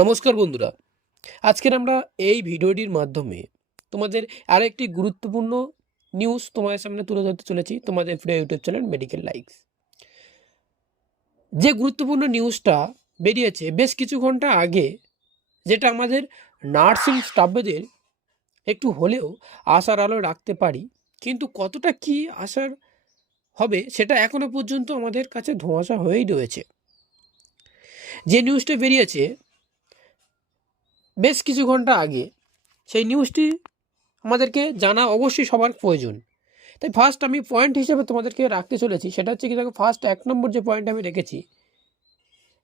নমস্কার বন্ধুরা। আজকের আমরা এই ভিডিওটির মাধ্যমে তোমাদের আরও একটি গুরুত্বপূর্ণ নিউজ তোমাদের সামনে তুলে ধরতে চলেছি তোমাদের প্রিয় ইউটিউব চ্যানেল মেডিকেল লাইকস যে গুরুত্বপূর্ণ নিউজটা বেরিয়েছে বেশ কিছু ঘণ্টা আগে, যেটা আমাদের নার্সিং স্টাফেদের একটু হলেও আশার আলো রাখতে পারি, কিন্তু কতটা কি আশার হবে সেটা এখনও পর্যন্ত আমাদের কাছে ধোঁয়াশা হয়েই রয়েছে। যে নিউজটা বেরিয়েছে বেশ কিছু ঘণ্টা আগে সেই নিউজটি আমাদেরকে জানা অবশ্যই সবার প্রয়োজন। তাই ফার্স্ট আমি পয়েন্ট হিসেবে তোমাদেরকে রাখতে চলেছি, সেটা হচ্ছে কি দেখো ফার্স্ট এক নম্বর যে পয়েন্ট আমি রেখেছি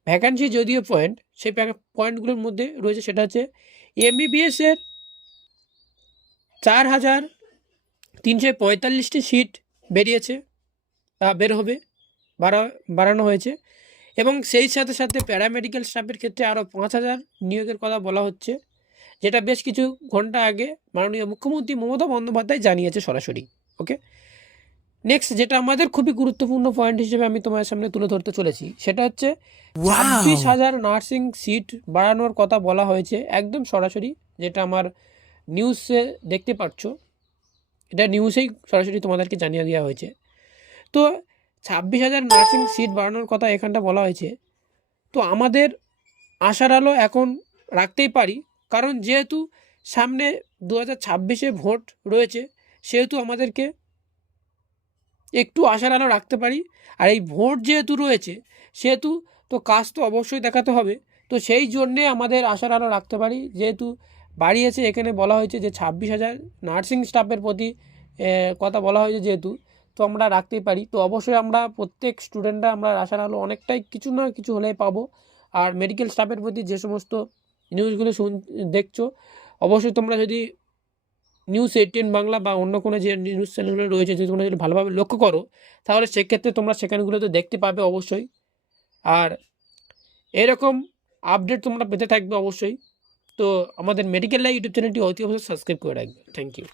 ভ্যাকান্সি যদিও পয়েন্ট সেই পয়েন্টগুলোর মধ্যে রয়েছে সেটা হচ্ছে এমবিবিএসের চার হাজার তিনশো পঁয়তাল্লিশটি সিট বেরিয়েছে বা বের হবে, বাড়া, বাড়ানো হয়েছে। এবং সেই সাথে সাথে প্যারামেডিক্যাল স্টাফের ক্ষেত্রে আরও পাঁচ হাজার নিয়োগের কথা বলা হচ্ছে যেটা বেশ কিছু ঘণ্টা আগে মাননীয় মুখ্যমন্ত্রী মমতা বন্দ্যোপাধ্যায় জানিয়েছে সরাসরি ওকে নেক্সট যেটা আমাদের খুবই গুরুত্বপূর্ণ পয়েন্ট হিসেবে আমি তোমার সামনে তুলে ধরতে চলেছি সেটা হচ্ছে ছাব্বিশ হাজার নার্সিং সিট বাড়ানোর কথা বলা হয়েছে একদম সরাসরি যেটা আমার নিউজে দেখতে পাচ্ছ। এটা নিউজেই সরাসরি তোমাদেরকে জানিয়ে দেওয়া হয়েছে। তো ছাব্বিশ হাজার নার্সিং সিট বাড়ানোর কথা এখানটা বলা হয়েছে। তো আমাদের আশার আলো এখন রাখতেই পারি, কারণ যেহেতু সামনে দু হাজার ছাব্বিশে ভোট রয়েছে, সেহেতু আমাদেরকে একটু আশার আলো রাখতে পারি। আর এই ভোট যেহেতু রয়েছে, সেহেতু তো কাজ তো অবশ্যই দেখাতে হবে। তো সেই জন্যে আমাদের আশার আলো রাখতে পারি, যেহেতু বাড়িয়েছে, এখানে বলা হয়েছে যে ছাব্বিশ হাজার নার্সিং স্টাফের প্রতি কথা বলা হয়েছে যেহেতু। তো আমরা রাখতেই পারি। তো অবশ্যই আমরা প্রত্যেক স্টুডেন্টরা আমরা আশার আলো অনেকটাই কিছু না কিছু হলেই পাবো। আর মেডিকেল স্টাফের প্রতি যে সমস্ত নিউজগুলো শুন, দেখছ, অবশ্যই তোমরা যদি নিউজ এইটিন বাংলা বা অন্য কোনো যে নিউজ চ্যানেলগুলো রয়েছে যদি তোমরা যদি ভালোভাবে লক্ষ্য করো, তাহলে সেক্ষেত্রে তোমরা সেখানগুলোতে দেখতে পাবে অবশ্যই। আর এরকম আপডেট তোমরা পেতে থাকবে অবশ্যই। তো আমাদের মেডিকেল লাইভ ইউটিউব চ্যানেলটি অতি অবশ্যই সাবস্ক্রাইব করে রাখবে। Thank you